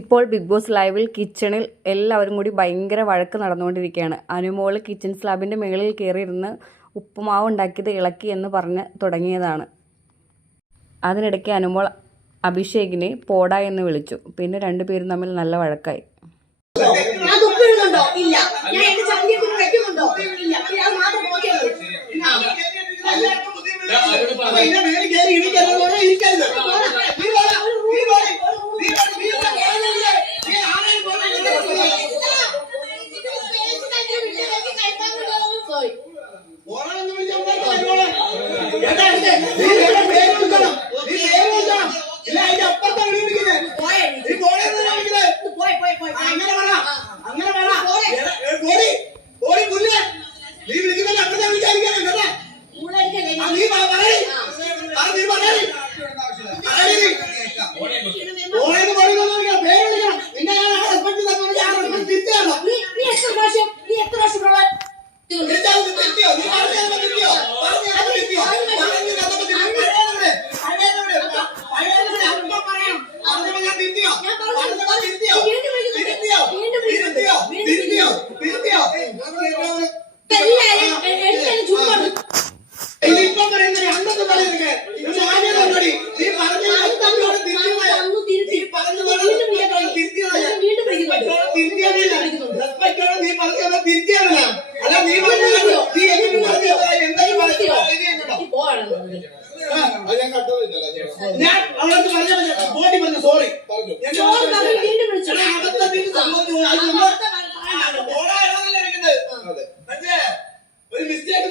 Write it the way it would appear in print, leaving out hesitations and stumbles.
ഇപ്പോൾ big boss ലൈവിൽ കിച്ചണിൽ എല്ലാവരും കൂടി ഭയങ്കര വഴക്ക് നടന്നുകൊണ്ടിരിക്കുകയാണ്. അനുമോൾ കിച്ചൺ സ്ലാബിൻ്റെ മുകളിൽ കയറിയിരുന്ന് ഉപ്പുമാവ് ഉണ്ടാക്കിയത് ഇളക്കി എന്ന് പറഞ്ഞ് തുടങ്ങിയതാണ്. അതിനിടയ്ക്ക് അനുമോൾ അഭിഷേകിനെ പോടാ എന്ന് വിളിച്ചു. പിന്നെ രണ്ടുപേരും തമ്മിൽ നല്ല വഴക്കായി. ഞാൻ അവളോട് ബോഡി പറഞ്ഞു സോറി ഒരു മിസ്റ്റേക്ക്